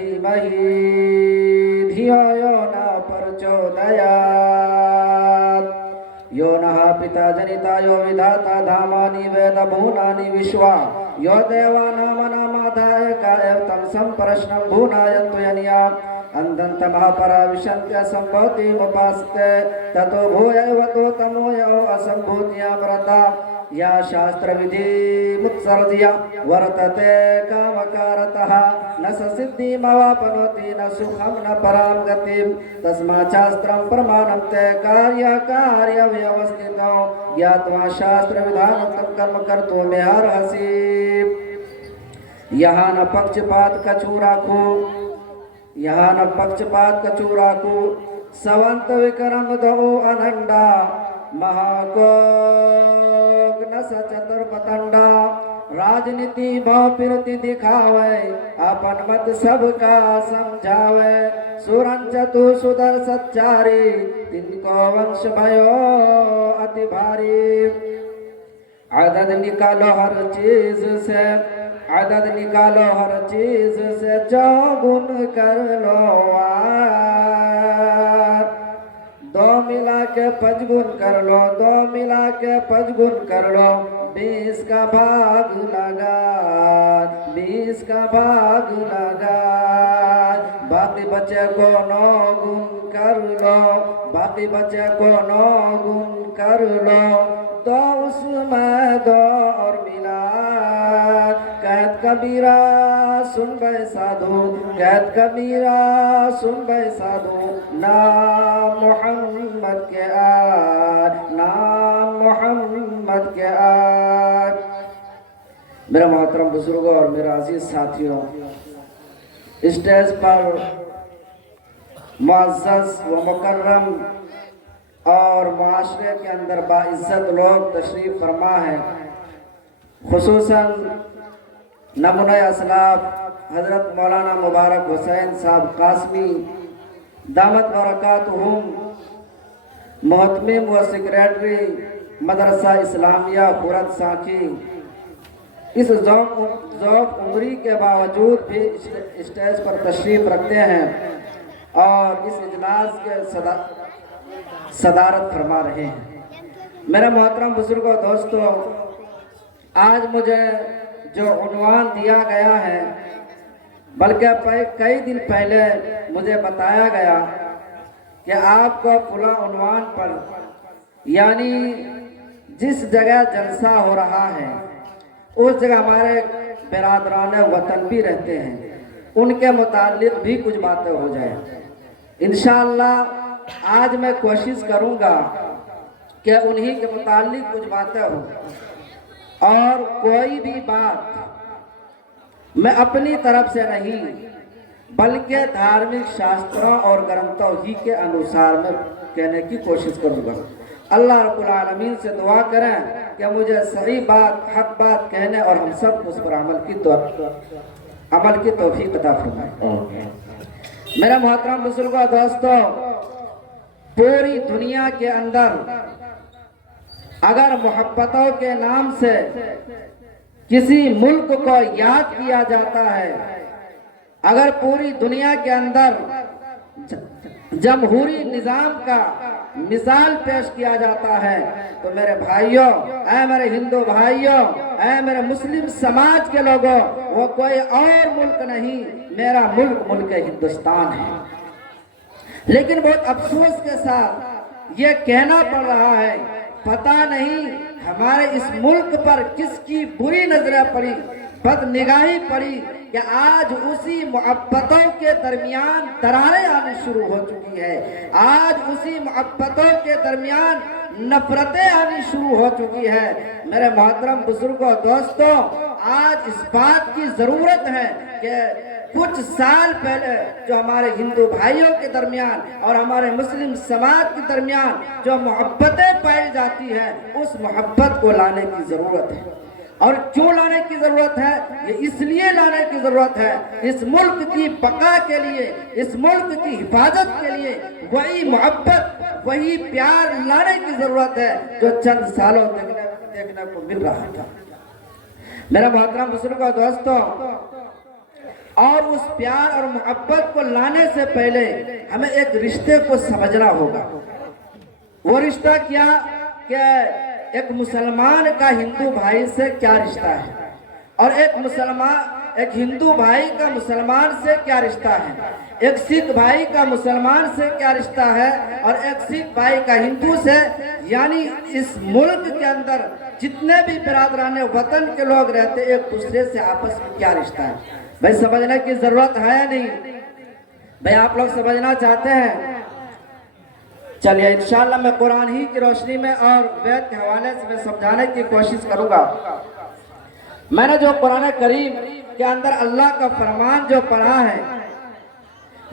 धीमहि धियो यो न प्रचोदयात्। यो नः पिता जनिता यो विधाता धामानि वेदभुवनानि विश्वा यो देवानामनामाधाय कायं तं सम्प्रश्नं भुवनायन्तु यनिया अंधन्तमः पराविशन्त्य सम्भूतिमुपास्ते ततो भूयैव तो तमो यो असम्भूत्या व्रता या शास्त्रविधि मुत्सर्ज्य वर्तते कामकारतः न स सिद्धिमवाप्नोति न सुखं न परां गतिं तस्मात् शास्त्रं प्रमाणं ते कार्यव्यवस्थितौ ज्ञात्वा शास्त्रविधानं कर्म कर्तुमर्हसि। यहाँ न पक्षपात कछु राखो, यहाँ न पक्षपात कछु राखो, सवंत विक्रम दो अनंडा महाकोक न सचतुर पतंडा। राजनीति भाव फिरती दिखावे अपन मत सबका समझावे। सुरन चतु सुदर सच्चारी तिनको वंश भयो अति भारी। आदत निकालो हर चीज से, आदत निकालो हर चीज से जो गुण कर लो वार। दो मिला के पचगुन कर लो, दो मिला के पचगुन कर लो। 20 का भाग लगा, 20 का भाग लगा। बाकी बचे को 9 गुण कर लो, बाकी बचे को 9 गुण कर लो। तो उसमें 2 और मिला। कहत कबीरा सुन बे साधु, कहत कबीरा सुन बे साधु। नाम मोहम्मद के आद, नाम मोहम्मद के आद। मेरा मोहतरम बुजुर्गों और मेरा अजीज साथियों, स्टेज पर मुअज़्ज़ज़ व मुकर्रम और माशरे के अंदर बाइज्जत लोग तशरीफ फरमा है। खुसूसन नमूना असलाफ हजरत मौलाना मुबारक हुसैन साहब कासमी दामत बरकातुहुम, मोहतमिम व सेक्रेटरी मदरसा इस्लामिया खुरद साकी, इस ज़ौक़ उम्री के बावजूद भी स्टेज पर तशरीफ रखते हैं और इस इजलास के सदारत फरमा रहे हैं। मेरे मोहतरम बुजुर्गों दोस्तों, आज मुझे जो उन्वान दिया गया है, बल्कि कई दिन पहले मुझे बताया गया कि आपको फुला उन्वान पर, यानी जिस जगह जलसा हो रहा है उस जगह हमारे बिरादरान वतन भी रहते हैं, उनके मुतालिक भी कुछ बातें हो जाए। इंशाअल्लाह आज मैं कोशिश करूंगा कि उन्हीं के मुतालिक कुछ बातें हो और कोई भी बात मैं अपनी तरफ से नहीं बल्कि धार्मिक शास्त्रों और ग्रंथों ही के अनुसार मैं कहने की कोशिश करूंगा। अल्लाह रब्बुल आलमीन से दुआ करें कि मुझे सही बात, हक बात कहने और हम सब उस पर अमल की तौफीक अता फरमाए। मेरा मोहतरम बुजुर्गों दोस्तों, पूरी दुनिया के अंदर अगर मोहब्बतों के नाम से किसी मुल्क को याद किया जाता है, अगर पूरी दुनिया के अंदर जमहूरी निजाम का मिसाल पेश किया जाता है, तो मेरे भाइयों, ऐ मेरे हिंदू भाइयों, ऐ मेरे मुस्लिम समाज के लोगों, वो कोई और मुल्क नहीं, मेरा मुल्क हिंदुस्तान है। लेकिन बहुत अफसोस के साथ ये कहना पड़ रहा है, पता नहीं हमारे इस मुल्क पर किसकी बुरी नजरें पड़ी, बदनिगाही पड़ी कि आज उसी मोहब्बतों के दरमियान दरारें आनी शुरू हो चुकी है। आज उसी मोहब्बतों के दरमियान नफरतें आनी शुरू हो चुकी है। मेरे मोहतरम बुजुर्गों दोस्तों, आज इस बात की जरूरत है कि कुछ साल पहले जो हमारे हिंदू भाइयों के दरमियान और हमारे मुस्लिम समाज के दरमियान जो मोहब्बतें पाई जाती है, उस मोहब्बत को लाने की जरूरत है। और क्यों लाने की जरूरत है? ये इसलिए लाने की जरूरत है, इस मुल्क की बका के लिए, इस मुल्क की हिफाजत के लिए वही मोहब्बत, वही प्यार लाने की जरूरत है जो चंद सालों देखने को मिल रहा था। मेरा मोहतरम बुजुर्गों दोस्तों, और उस प्यार और मोहब्बत को लाने से पहले हमें एक रिश्ते को समझना होगा। वो रिश्ता क्या एक मुसलमान का हिंदू भाई से क्या रिश्ता है, और एक हिंदू भाई का मुसलमान से क्या रिश्ता है, एक सिख भाई का मुसलमान से क्या रिश्ता है, और एक सिख भाई का हिंदू से। यानी इस मुल्क के अंदर जितने भी बिरादरान वतन के लोग रहते एक दूसरे से आपस में क्या रिश्ता है। भाई समझने की जरूरत है या नहीं? भाई आप लोग समझना चाहते हैं? चलिए इंशाअल्लाह मैं कुरान ही की रोशनी में और वेद के हवाले से मैं समझाने की कोशिश करूंगा। मैंने जो कुरान करीम के अंदर अल्लाह का फरमान जो पढ़ा है,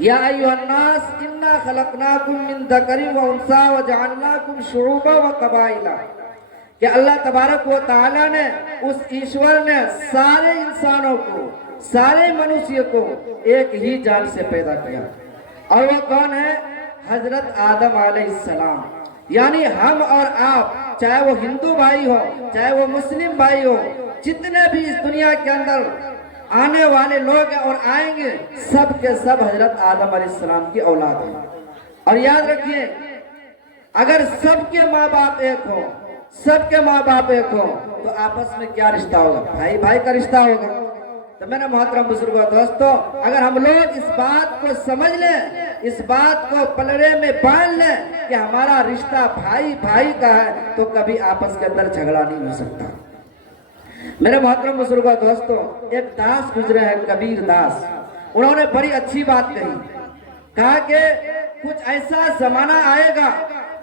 या अय्युहन्नास इन्ना खलकनाकुम मिन ज़करिन व उन्सा व जअलनाकुम शुऊबा व कबाइला, कि अल्लाह तबारक व तआला ने, उस ईश्वर ने सारे इंसानों को, सारे मनुष्य को एक ही जान से पैदा किया, और वो कौन है? हजरत आदम अलैहिस्सलाम। यानी हम और आप, चाहे वो हिंदू भाई हो चाहे वो मुस्लिम भाई हो, जितने भी इस दुनिया के अंदर आने वाले लोग हैं और आएंगे, सब के सब हजरत आदम अलैहिस्सलाम की औलाद हैं। और याद रखिए, अगर सबके माँ बाप एक हो, सबके माँ बाप एक हो, तो आपस में क्या रिश्ता होगा? भाई भाई का रिश्ता होगा। तो मेरे मोहतरम बुजुर्गों दोस्तों, अगर हम लोग इस बात को समझ लें, इस बात को पलड़े में बांध लें कि हमारा रिश्ता भाई भाई का है, तो कभी आपस के अंदर झगड़ा नहीं हो सकता। मेरे मोहतरम बुजुर्गों दोस्तों, एक दास गुजरे हैं, कबीर दास। उन्होंने बड़ी अच्छी बात कही। कहा कि कुछ ऐसा जमाना आएगा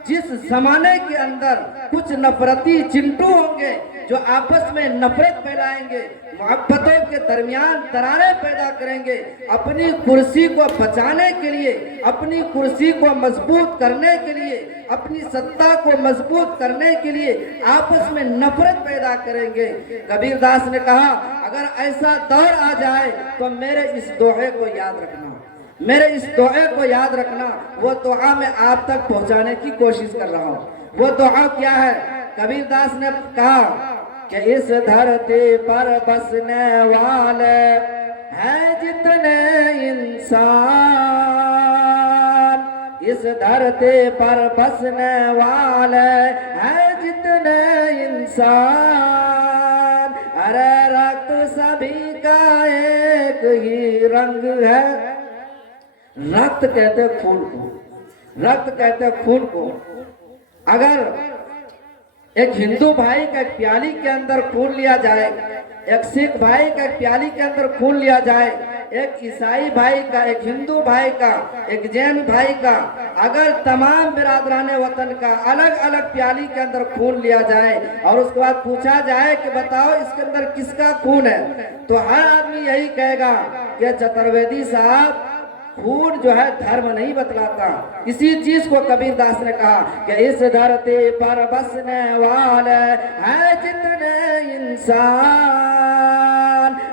जिस जमाने के अंदर कुछ नफरती चिंटू होंगे जो आपस में नफरत फैलाएंगे, मोहब्बतों के दरमियान दरारें पैदा करेंगे, अपनी कुर्सी को बचाने के लिए, अपनी कुर्सी को मजबूत करने के लिए, अपनी सत्ता को मजबूत करने के लिए आपस में नफरत पैदा करेंगे। कबीर दास ने कहा, अगर ऐसा दौर आ जाए तो मेरे इस दोहे को याद रखना, मेरे इस दुआ को याद रखना। वो दुआ मैं आप तक पहुंचाने की कोशिश कर रहा हूँ। वो दुआ क्या है? कबीर दास ने कहा कि इस धरती पर बसने वाले हैं जितने इंसान, इस धरती पर बसने वाले हैं जितने इंसान, अरे रक्त सभी का एक ही रंग है। रक्त कहते हैं खून को, रक्त कहते हैं खून को। अगर एक हिंदू भाई का एक प्याली के अंदर खून लिया जाए, एक सिख भाई का एक प्याली के अंदर खून लिया जाए, एक ईसाई भाई का, एक हिंदू भाई का, एक जैन भाई का, अगर तमाम बिरादराने वतन का अलग अलग प्याली के अंदर खून लिया जाए और उसके बाद पूछा जाए कि बताओ इसके अंदर किसका खून है, तो हर आदमी यही कहेगा कि चतुर्वेदी साहब, खून जो है धर्म नहीं बतलाता। इसी चीज को कबीर दास ने कहा कि इस धरती पर बसने वाले हैं जितने इंसान,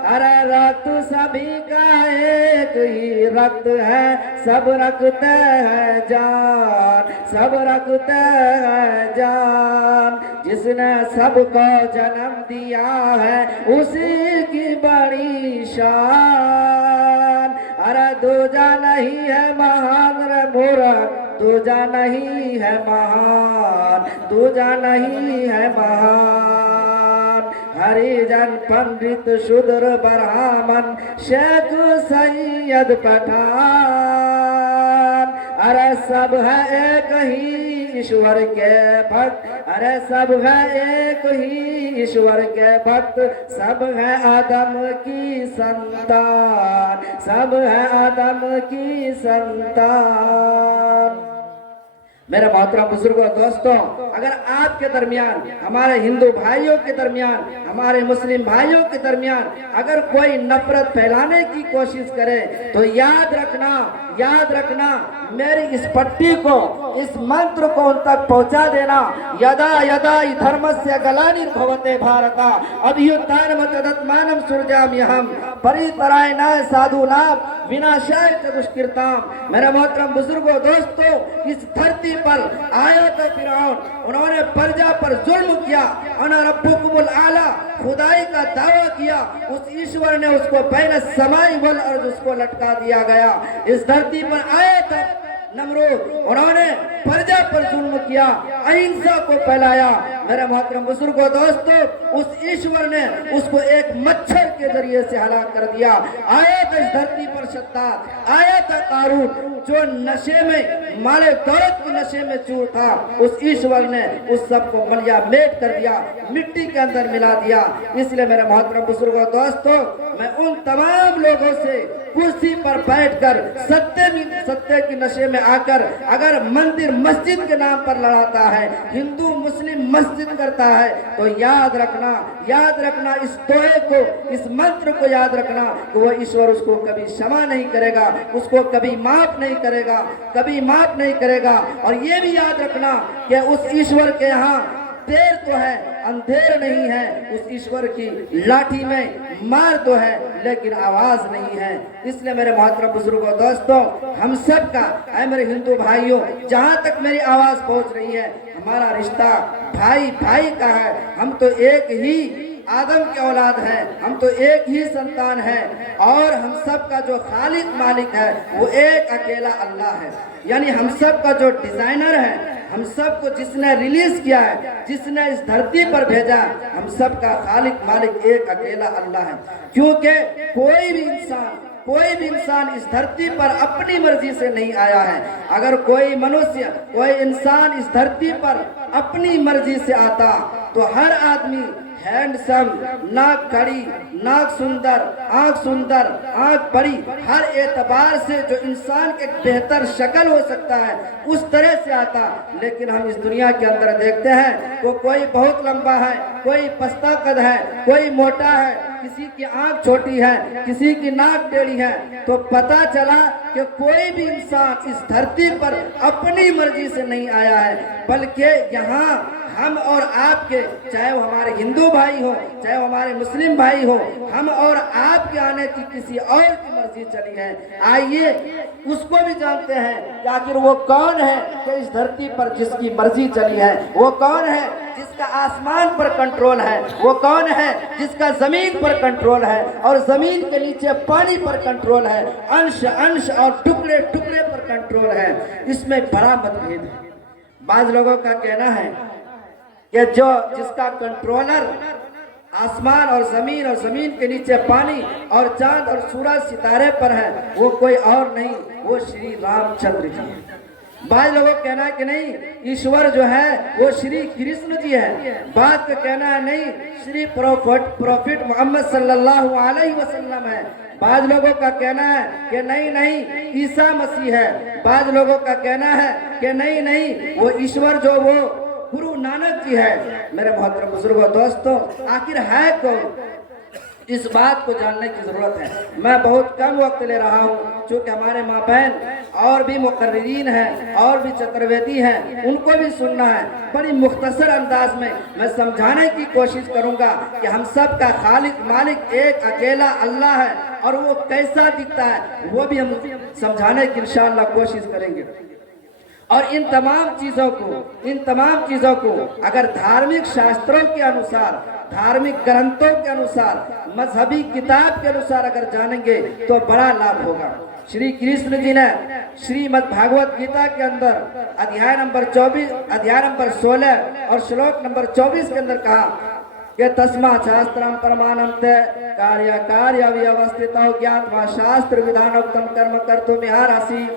अरे रक्त सभी का एक ही रक्त है, सब रखते हैं जान, सब रखते हैं जान। जिसने सबको जन्म दिया है उसी की बड़ी शान, अरे दूजा नहीं है महान रे मूर्ख, दूजा नहीं है महान, दूजा नहीं है महान। हरिजन पंडित शूद्र ब्राह्मण शेख सैयद पठान, अरे सब है एक ही ईश्वर के भक्त, अरे सब है एक ही ईश्वर के भक्त, सब है आदम की संतान, सब है आदम की संतान। मेरे मोहतरम बुजुर्गों दोस्तों, अगर आपके दरमियान, हमारे हिंदू भाइयों के दरमियान, हमारे मुस्लिम भाइयों के दरमियान अगर कोई नफरत फैलाने की कोशिश करे, तो याद रखना, याद रखना, मेरी इस पट्टी को, इस मंत्र को उन तक पहुंचा देना। यदा यदा धर्मस्य ग्लानिर्भवते भारत अभ्युत्थानमतदत्मानं सृजाम्यहम् परित्राणाय साधूनां विनाशाय च दुष्कृताम्। मेरे मोहतरम बुजुर्गों दोस्तों, इस धरती पर आया था फिरौन, उन्होंने प्रजा पर जुल्म किया। अना रब्बुकुमुल आला खुदाई का दावा किया, उस ईश्वर ने उसको पहले समाई वल अर्ज उसको लटका दिया गया। इस धरती पर आए तब नमरूद, उन्होंने प्रजा पर जुल्म किया, अहिंसा को फैलाया। मेरे मोहतरम बुजुर्गों दोस्तों, उस ईश्वर ने उसको एक मच्छर के जरिए से हलाक कर दिया। आया था इस धरती पर शद्दाद, आया था कारून, जो नशे में माले दौलत के नशे में चूर था, उस ईश्वर ने उस सबको मलिया मेट कर दिया, मिट्टी के अंदर मिला दिया। इसलिए मेरे मोहतरम बुजुर्गों दोस्तों, मैं उन तमाम लोगों से कुर्सी पर बैठकर सत्य की नशे में आकर अगर मंदिर मस्जिद के नाम पर लड़ाता है, हिंदू मुस्लिम मस्जिद करता है, तो याद रखना इस दोहे को, इस मंत्र को याद रखना कि वो ईश्वर उसको कभी क्षमा नहीं करेगा, उसको कभी माफ नहीं करेगा। और ये भी याद रखना कि उस ईश्वर के यहाँ देर तो है, अंधेर नहीं है। उस ईश्वर की लाठी में मार तो है, लेकिन आवाज नहीं है। इसलिए मेरे मोहतरम बुजुर्गों दोस्तों, हम सब का, ऐ मेरे हिंदू भाइयों, जहां तक मेरी आवाज पहुंच रही है, हमारा रिश्ता भाई भाई का है। हम तो एक ही आदम के औलाद है, हम तो एक ही संतान है, और हम सब का जो खालिक मालिक है वो एक अकेला अल्लाह है। यानी हम सब का जो डिजाइनर है, हम सबको जिसने रिलीज किया है, जिसने इस धरती पर भेजा, हम सब का खालिक मालिक एक अकेला अल्लाह है। क्योंकि कोई भी इंसान इस धरती पर अपनी मर्जी से नहीं आया है। अगर कोई मनुष्य, कोई इंसान इस धरती पर अपनी मर्जी से आता तो हर आदमी हैंडसम, नाक खड़ी, नाक सुंदर, आंख बड़ी, हर एतबार से जो इंसान के बेहतर शक्ल हो सकता है उस तरह से आता। लेकिन हम इस दुनिया के अंदर देखते हैं तो कोई बहुत लंबा है, कोई पस्ता कद है, कोई मोटा है, किसी की आंख छोटी है, किसी की नाक टेढ़ी है। तो पता चला कि कोई भी इंसान इस धरती पर अपनी मर्जी से नहीं आया है, बल्कि यहाँ हम और आपके, चाहे वो हमारे हिंदू भाई हो, चाहे वो हमारे मुस्लिम भाई हो, हम और आपके आने की किसी और की मर्जी चली है। आइए उसको भी जानते हैं कि आखिर वो कौन है कि इस धरती पर जिसकी मर्जी चली है। वो कौन है जिसका आसमान पर कंट्रोल है, वो कौन है जिसका जमीन पर कंट्रोल है और जमीन के नीचे पानी पर कंट्रोल है, अंश और टुकड़े टुकड़े पर कंट्रोल है। इसमें बड़ा मतभेद है। बाज लोगों का कहना है कि जो जिसका कंट्रोलर आसमान और जमीन के नीचे पानी और चांद और सूरज सितारे पर है, वो कोई और नहीं, वो श्री रामचंद्र जी है। बाज लोगों का कहना है कि नहीं, ईश्वर जो है वो श्री कृष्ण जी है। बात का कहना है नहीं, श्री प्रोफिट मोहम्मद सल्लल्लाहु अलैहि वसल्लम है। बाज लोगों का कहना है कि नहीं ईसा मसीह है। बाज लोगों का कहना है कि नहीं वो ईश्वर जो वो गुरु नानक जी है। मेरे मोहतरम बुजुर्गों दोस्तों, आखिर है कौन, इस बात को जानने की जरूरत है। मैं बहुत कम वक्त ले रहा हूँ, चूँकि हमारे माँ बहन और भी मुकर्रिरीन हैं और भी चतुर्वेदी हैं, उनको भी सुनना है। बड़ी मुख्तसर अंदाज में मैं समझाने की कोशिश करूँगा कि हम सब का खालिक मालिक एक अकेला अल्लाह है, और वो कैसा दिखता है वो भी हम समझाने की इंशाअल्लाह कोशिश करेंगे। और इन तमाम चीजों को अगर धार्मिक शास्त्रों के अनुसार, धार्मिक ग्रंथों के अनुसार, मजहबी किताब के अनुसार अगर जानेंगे तो बड़ा लाभ होगा। श्री कृष्ण जी ने श्रीमद् भागवत गीता के अंदर अध्याय नंबर 16 और श्लोक नंबर 24 के अंदर कहा कि तस्मा शास्त्रम परमानंत कार्य व्यवस्थित ज्ञात्वा शास्त्र विधानोक्तम कर्म कर्तुमिहारसि,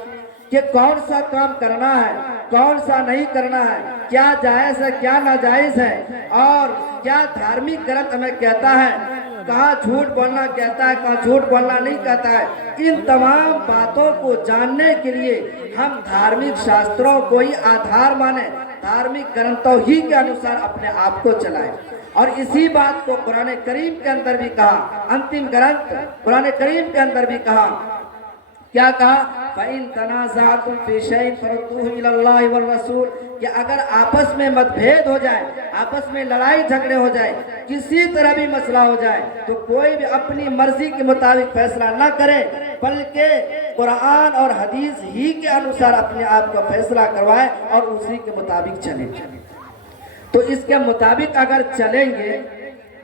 कि कौन सा काम करना है, कौन सा नहीं करना है, क्या जायज है, क्या नाजायज है, और क्या धार्मिक ग्रंथ हमें कहता है, कहाँ झूठ बोलना कहता है, कहाँ झूठ बोलना नहीं कहता है। इन तमाम बातों को जानने के लिए हम धार्मिक शास्त्रों को ही आधार माने, धार्मिक ग्रंथों ही के अनुसार अपने आप को चलाएं। और इसी बात को कुरान करीम के अंदर भी कहा, अंतिम ग्रंथ कुरान करीम के अंदर भी कहा, क्या कहा, फ़इन तनाज़अतुम फ़ी शैइन फरुद्दूहु इलल्लाहि वर रसूल, कि अगर आपस में मतभेद हो जाए, आपस में लड़ाई झगड़े हो जाए, किसी तरह भी मसला हो जाए, तो कोई भी अपनी मर्जी के मुताबिक फैसला ना करे, बल्कि कुरान और हदीस ही के अनुसार अपने आप को फैसला करवाए और उसी के मुताबिक चले। तो इसके मुताबिक अगर चलेंगे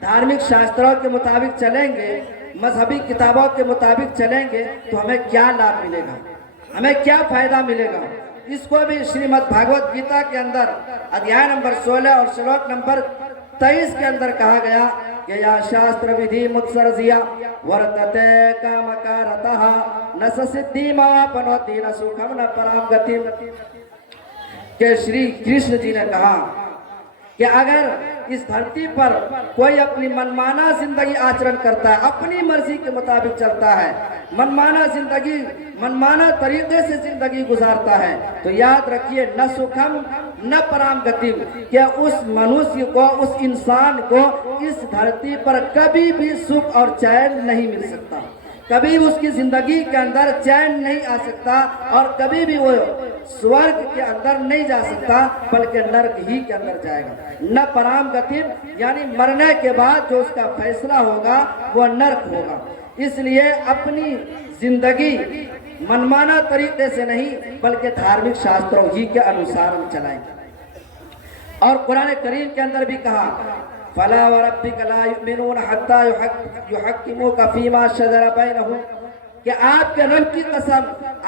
धार्मिक शास्त्रों के मुताबिक चलेंगे, मजहबी किताबों के मुताबिक चलेंगे तो हमें क्या लाभ मिलेगा, हमें क्या फायदा मिलेगा। इसको भी श्रीमद् भागवत गीता के अंदर अध्याय नंबर 16 और श्लोक नंबर 23 के अंदर कहा गया कि या शास्त्र विधि मुत्सर्जिया वर्तते कामकारतः न सिद्धि मापनोति न सुखम न पराम गति। के श्री कृष्ण जी ने कहा कि अगर इस धरती पर कोई अपनी मनमाना जिंदगी आचरण करता है, अपनी मर्जी के मुताबिक चलता है, मनमाना जिंदगी मनमाना तरीके से जिंदगी गुजारता है, तो याद रखिए न सुखम न पराम गति, क्या उस मनुष्य को, उस इंसान को इस धरती पर कभी भी सुख और चैन नहीं मिल सकता, कभी उसकी जिंदगी के अंदर चैन नहीं आ सकता और कभी भी वो स्वर्ग के अंदर नहीं जा सकता, बल्कि नरक ही के अंदर जाएगा। न पराम गति यानी मरने के बाद जो उसका फैसला होगा वो नरक होगा। इसलिए अपनी जिंदगी मनमाना तरीके से नहीं बल्कि धार्मिक शास्त्रों ही के अनुसार हम चलाएंगे। और कुरान करीम के अंदर भी कहा फला व रब्बिका ला युमिनून हत्ता युहक्किमूका फीमा शजरा बैनहुम, कि आपके रब की कसम,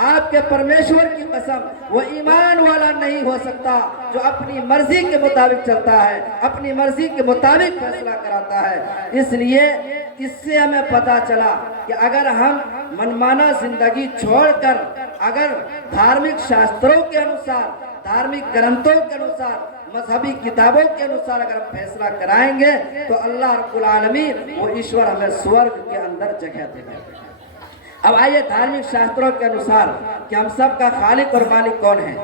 आपके परमेश्वर की कसम, वो ईमान वाला नहीं हो सकता जो अपनी मर्जी के मुताबिक चलता है, अपनी मर्जी के मुताबिक फैसला कराता है। इसलिए इससे हमें पता चला कि अगर हम मनमाना जिंदगी छोड़कर अगर धार्मिक शास्त्रों के अनुसार, धार्मिक ग्रंथों के अनुसार, मजहबी किताबों के अनुसार अगर हम फैसला कराएंगे तो अल्लाह रब्बुल आलमीन वो ईश्वर हमें स्वर्ग के अंदर जगह देगा। अब आइए धार्मिक शास्त्रों के अनुसार कि हम सब का खालिक और मालिक कौन है।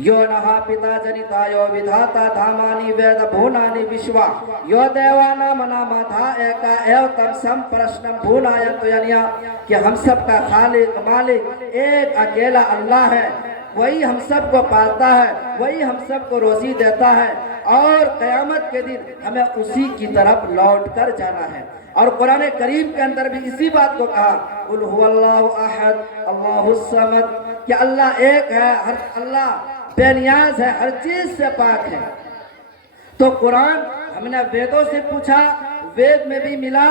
यो नहा पिता जनिता यो विधाता धामानि वेद भूनानि विश्वा यो देवाना मना माधा एका एव तम सम प्रश्नम भूनायन्तु यनिया, कि हम सब का खालिक मालिक एक अकेला अल्लाह है, वही हम सबको पालता है, वही हम सबको रोजी देता है और कयामत के दिन हमें उसी की तरफ लौट कर जाना है। और कुरान करीम के अंदर भी इसी बात को कहा कुल हुवल्लाहु अहद अल्लाहुस समद, कि अल्लाह एक है, हर अल्लाह बेनियाज है, हर चीज से पाक है। तो कुरान हमने वेदों से पूछा, वेद में भी मिला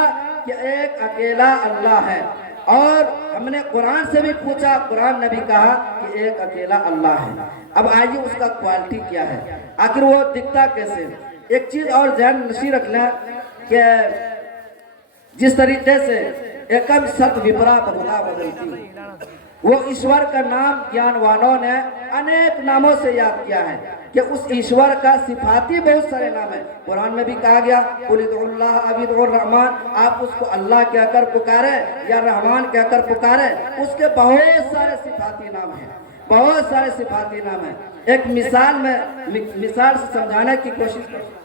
कि एक अकेला अल्लाह है, और हमने कुरान से भी पूछा, कुरान ने भी कहा कि एक अकेला अल्लाह है। अब आइए उसका क्वालिटी क्या है, आखिर वो दिखता कैसे। एक चीज और ध्यान नशी रखना कि जिस तरीके से एकम सत विपरा बहुधा बदलती, वो ईश्वर का नाम ज्ञानवानों ने अनेक नामों से याद किया है कि उस ईश्वर का सिफाती बहुत सारे नाम है। कुरान में भी कहा गया कुलिदुल्लाह अबिदुर रहमान, आप उसको अल्लाह कहकर पुकारे या रहमान कहकर पुकारे, उसके बहुत सारे सिफाती नाम हैं, बहुत सारे सिफाती नाम हैं। एक मिसाल से समझाने की कोशिश करो।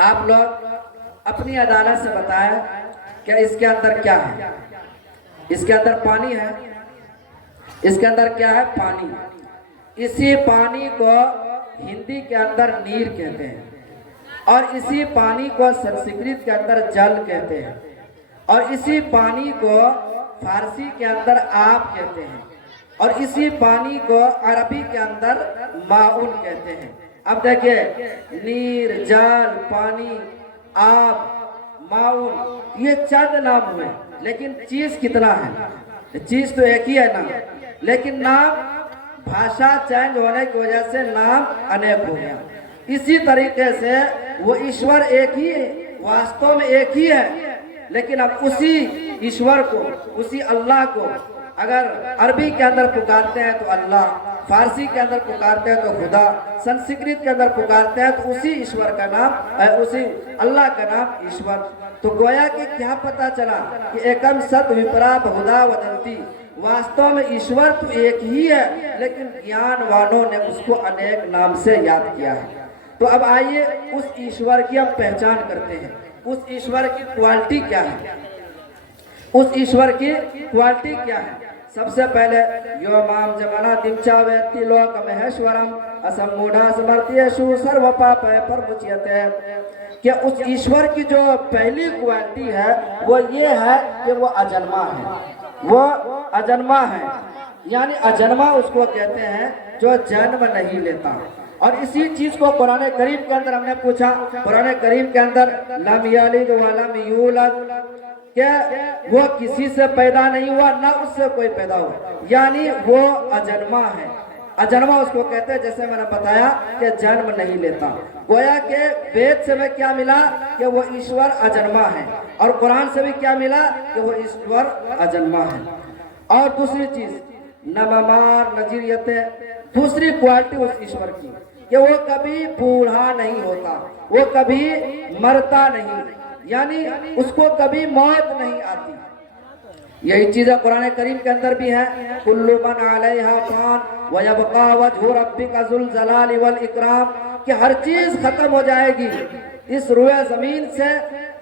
आप लोग अपनी अदालत से बताएं कि इसके अंदर क्या है। इसके अंदर पानी है, इसके अंदर क्या है, पानी। इसी पानी को हिंदी के अंदर नीर कहते हैं और इसी पानी को संस्कृत के अंदर जल कहते हैं और इसी पानी को फारसी के अंदर आब कहते हैं और इसी पानी को अरबी के अंदर माउन कहते हैं। अब देखिए नीर, जल, पानी, आब, माउन, ये चंद नाम हुए, लेकिन चीज कितना है? चीज तो एक ही है ना, लेकिन नाम भाषा चेंज होने की वजह से नाम अनेक हो गया। इसी तरीके से वो ईश्वर एक ही है, वास्तव में एक ही है, लेकिन अब उसी ईश्वर को, उसी अल्लाह को अगर अरबी के अंदर पुकारते हैं तो अल्लाह, फारसी के अंदर पुकारते हैं तो खुदा, संस्कृत के अंदर पुकारते हैं तो उसी ईश्वर का नाम, उसी अल्लाह का नाम ईश्वर। तो गोया कि क्या पता चला कि एकम सत विपरा बहुधा वदंती, वास्तव में ईश्वर तो एक ही है, लेकिन ज्ञानवानों ने उसको अनेक नाम से याद किया है। तो अब आइए उस ईश्वर की हम पहचान करते हैं, उस ईश्वर की क्वालिटी क्या है, उस ईश्वर की क्वालिटी क्या है। सबसे पहले यो माम जमाना दिमचा वेत्ति लोक महेश्वरम असमूढ़ा समर्थ्येषु सर्व पापै परमुच्यते, कि उस ईश्वर की जो पहली क्वालिटी है वो ये है कि वो अजन्मा है, वो अजन्मा है। यानी अजन्मा उसको कहते हैं जो जन्म नहीं लेता। और इसी चीज को कुरान करीम के अंदर हमने पूछा, कुरान करीम के अंदर लम यलिद व लम यूलद, क्या वो किसी से पैदा नहीं हुआ ना उससे कोई पैदा हुआ, यानी वो अजन्मा है। अजन्मा उसको कहते हैं, जैसे मैंने बताया कि जन्म नहीं लेता। गोया के वेद से हमें क्या मिला कि वो ईश्वर अजन्मा है, और कुरान से भी क्या मिला कि वो ईश्वर अजन्मा है। और दूसरी चीज नममार नजीरियत, दूसरी क्वालिटी उस ईश्वर की कि वो कभी बूढ़ा नहीं होता, वो कभी मरता नहीं, यानी उसको कभी मौत नहीं आती। यही चीजें कुरान करीम के अंदर भी है, कुल्लु मन अलैहा फान व यबका वजहु रब्बिका जुल जलाली वल इकराम, कि हर चीज खत्म हो जाएगी, इस रुए जमीन से,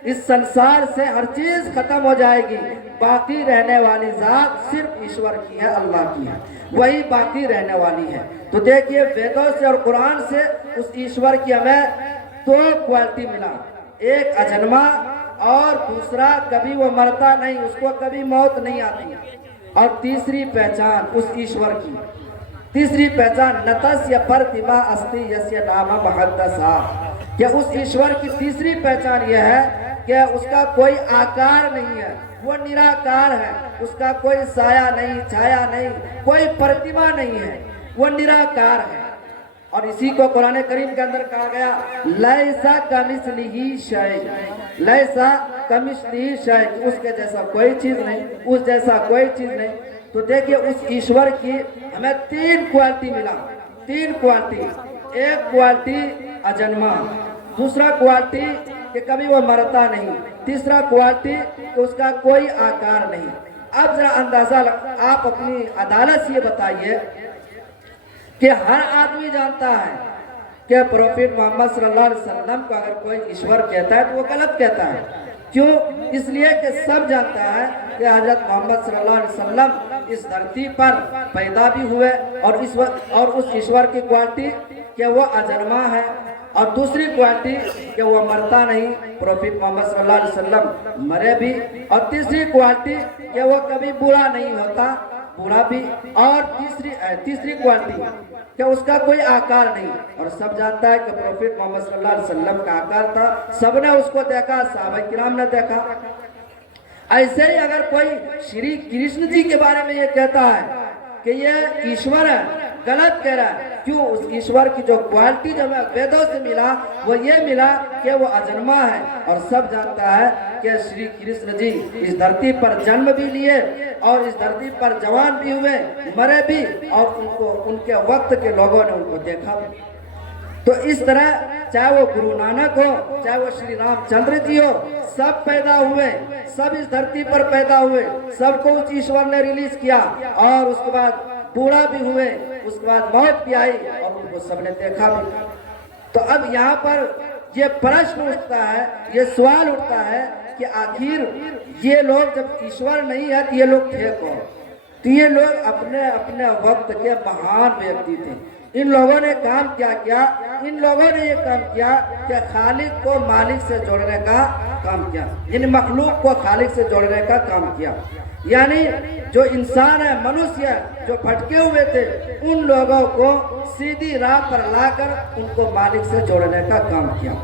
इस संसार से हर चीज खत्म हो जाएगी, बाकी रहने वाली जात सिर्फ ईश्वर की है, अल्लाह की है, वही बाकी रहने वाली है। तो देखिए वेदों से और कुरान से उस ईश्वर की हमें दो क्वालिटी मिला, एक अजन्मा और दूसरा कभी वो मरता नहीं, उसको कभी मौत नहीं आती। और तीसरी पहचान उस ईश्वर की, तीसरी पहचान नतस्य प्रतिमा अस्ति यस्य नाम महद्दसा, कि उस ईश्वर की तीसरी पहचान यह है कि उसका कोई आकार नहीं है, वो निराकार है, उसका कोई साया नहीं, छाया नहीं, कोई प्रतिमा नहीं है, वो निराकार है। और इसी को कुरान करीम के अंदर कहा गया लैसा कमिस्लिही शै, लैसा कमिस्लिही शै, उसके जैसा कोई चीज नहीं, उस जैसा कोई चीज नहीं। तो देखिए उस ईश्वर की हमें तीन क्वालिटी मिला, तीन क्वालिटी, एक क्वालिटी अजन्मा, दूसरा क्वालिटी कि कभी वो मरता नहीं, तीसरा क्वालिटी कि उसका कोई आकार नहीं। अब जरा अंदाजा आप अपनी अदालत से ये बताइए कि हर आदमी जानता है कि प्रोफेट मोहम्मद सल्लल्लाहु अलैहि वसल्लम को अगर कोई ईश्वर कहता है तो वो गलत कहता है। क्यों? इसलिए कि सब जानता है कि हजरत मोहम्मद सल्लल्लाहु अलैहि वसल्लम इस धरती पर पैदा भी हुए, और उस ईश्वर की क्वालिटी कि वो अजन्मा है, और दूसरी क्वालिटी कि वो मरता नहीं, प्रोफेट मोहम्मद सल्लल्लाहु अलैहि वसल्लम मरे भी, और तीसरी क्वालिटी कि वो कभी बुरा नहीं होता, बुरा भी, और तीसरी क्वालिटी कि उसका कोई आकार नहीं। और सब जानता है कि प्रोफेट मोहम्मद सल्लल्लाहु अलैहि वसल्लम का आकार था, सबने उसको देखा, सहाबा किराम ने देखा। ऐसे ही अगर कोई श्री कृष्ण जी के बारे में ये कहता है कि ये ईश्वर है, गलत कह रहा है। क्यों? उस ईश्वर की जो क्वालिटी जो हमें वेदों से मिला वो ये मिला कि वो अजन्मा है, और सब जानता है कि श्री कृष्ण जी इस धरती पर जन्म भी लिए और इस धरती पर जवान भी हुए, मरे भी, और उनको उनके वक्त के लोगों ने उनको देखा भी। तो इस तरह चाहे वो गुरु नानक हो, चाहे वो श्री रामचंद्र जी हो, सब पैदा हुए, सब इस धरती पर पैदा हुए, सबको उस ईश्वर ने रिलीज किया, और उसके बाद बूढ़ा भी हुए, उसके बाद मौत भी आई, और उनको सबने देखा भी। तो अब यहाँ पर ये प्रश्न उठता है, ये सवाल उठता है कि आखिर ये लोग जब ईश्वर नहीं है तो ये लोग थे कौन? तो ये लोग अपने अपने वक्त के महान व्यक्ति थे। इन लोगों ने काम क्या किया? इन लोगों ने ये काम किया कि खालिक को मालिक से जोड़ने का काम किया, इन मखलूक को खालिक से जोड़ने का काम किया। यानी जो इंसान है, मनुष्य जो भटके हुए थे, उन लोगों को सीधी राह पर लाकर उनको मालिक से जोड़ने का काम किया।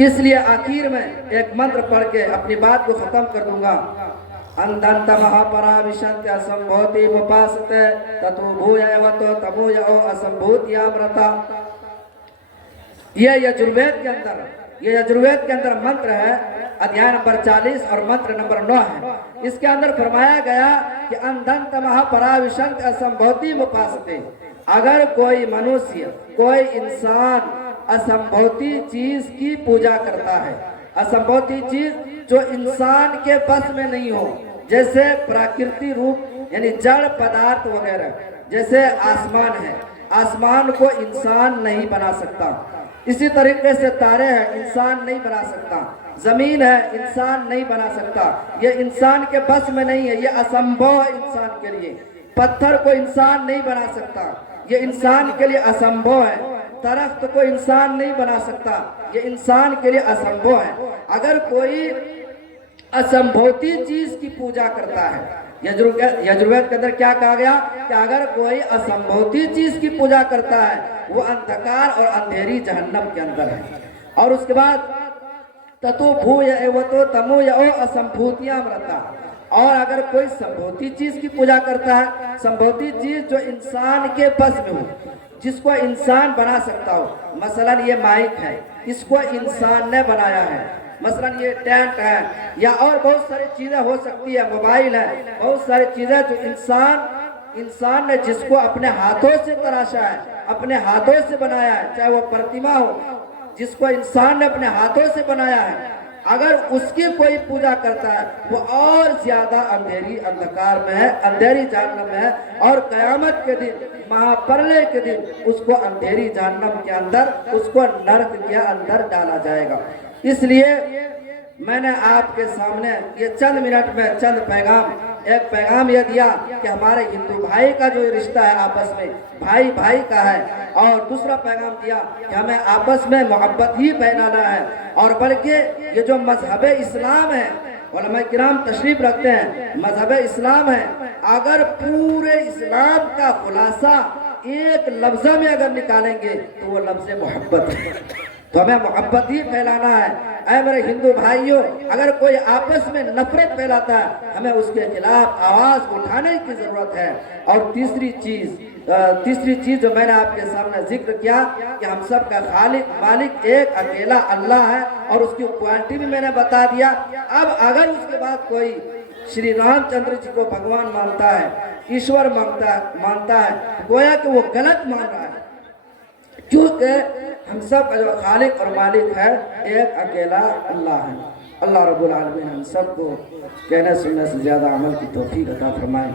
इसलिए आखिर में एक मंत्र पढ़ के अपनी बात को खत्म कर दूंगा। अंधंत महापरा विशंत असंभूति मुपासते ततो भूयवतो तमोयो असंभूतियामृता। ये यजुर्वेद के अंदर मंत्र है, अध्याय नंबर 40 और मंत्र नंबर 9 है। इसके अंदर फरमाया गया कि अंधंत महापरा विशंत असंभूति मुपासते। अगर कोई मनुष्य, कोई इंसान असंभूति चीज की पूजा करता है, असंभूति चीज जो इंसान के बस में नहीं हो, जैसे प्राकृतिक रूप यानी जड़ पदार्थ वगैरह, जैसे आसमान है, आसमान को इंसान नहीं बना सकता, इसी तरीके से तारे हैं, इंसान नहीं बना सकता, जमीन है, इंसान नहीं बना सकता, ये इंसान के बस में नहीं है, ये असंभव है इंसान के लिए। पत्थर को इंसान नहीं बना सकता, ये इंसान के लिए असंभव है। दरख्त को इंसान नहीं बना सकता, ये इंसान के लिए असंभव है। अगर कोई असंभूति चीज की पूजा करता है, यजुर्वेद के अंदर क्या कहा गया कि अगर कोई असंभूति चीज की पूजा करता है वो अंधकार और अंधेरी जहन्नम के अंदर है। और उसके बाद ततो भूय एवतो तमो यो असंभूतियां व्रता। और अगर कोई संभूति चीज की पूजा करता है, संभूति चीज जो इंसान के बस में हो, जिसको इंसान बना सकता हो, मसलन ये माइक है, इसको इंसान ने बनाया है, मसलन ये टेंट है, या और बहुत सारी चीजें हो सकती है, मोबाइल है, बहुत सारी चीजें जो इंसान ने जिसको अपने हाथों से तराशा है, अपने हाथों से बनाया है, चाहे वो प्रतिमा हो जिसको इंसान ने अपने हाथों से बनाया है, अगर उसकी कोई पूजा करता है वो और ज्यादा अंधेरी अंधकार में है, अंधेरी जहन्नम में है। और कयामत के दिन, महाप्रलय के दिन उसको अंधेरी जहन्नम के अंदर, उसको नरक के अंदर डाला जाएगा। इसलिए मैंने आपके सामने ये चंद मिनट में चंद एक पैगाम यह दिया कि हमारे हिंदू भाई का जो रिश्ता है आपस में भाई भाई का है, और दूसरा पैगाम दिया कि हमें आपस में मोहब्बत ही फैलाना है। और बल्कि ये जो मजहब इस्लाम है, उलमा किराम तशरीफ रखते हैं, मजहब इस्लाम है, अगर पूरे इस्लाम का खुलासा एक लफ्ज़ में अगर निकालेंगे तो वो लफ्ज़ मोहब्बत है। तो हमें मोहब्बत ही फैलाना है। ऐ मेरे हिंदू भाइयों, अगर कोई आपस में नफरत फैलाता है हमें उसके खिलाफ आवाज उठाने की जरूरत है। और तीसरी चीज जो मैंने आपके सामने जिक्र किया कि हम सब का खालिक मालिक एक अकेला अल्लाह है, और उसकी क्वालिटी भी मैंने बता दिया। अब अगर उसके बाद कोई श्री रामचंद्र जी को भगवान मानता है, ईश्वर मानता है, गोया कि वो गलत मान रहा है, क्योंकि हम सब का जो खालिक और मालिक है एक अकेला अल्लाह है। अल्लाह रब्बुल आलमीन हम सबको कहने सुनने से ज्यादा अमल की तौफीक अता फरमाए।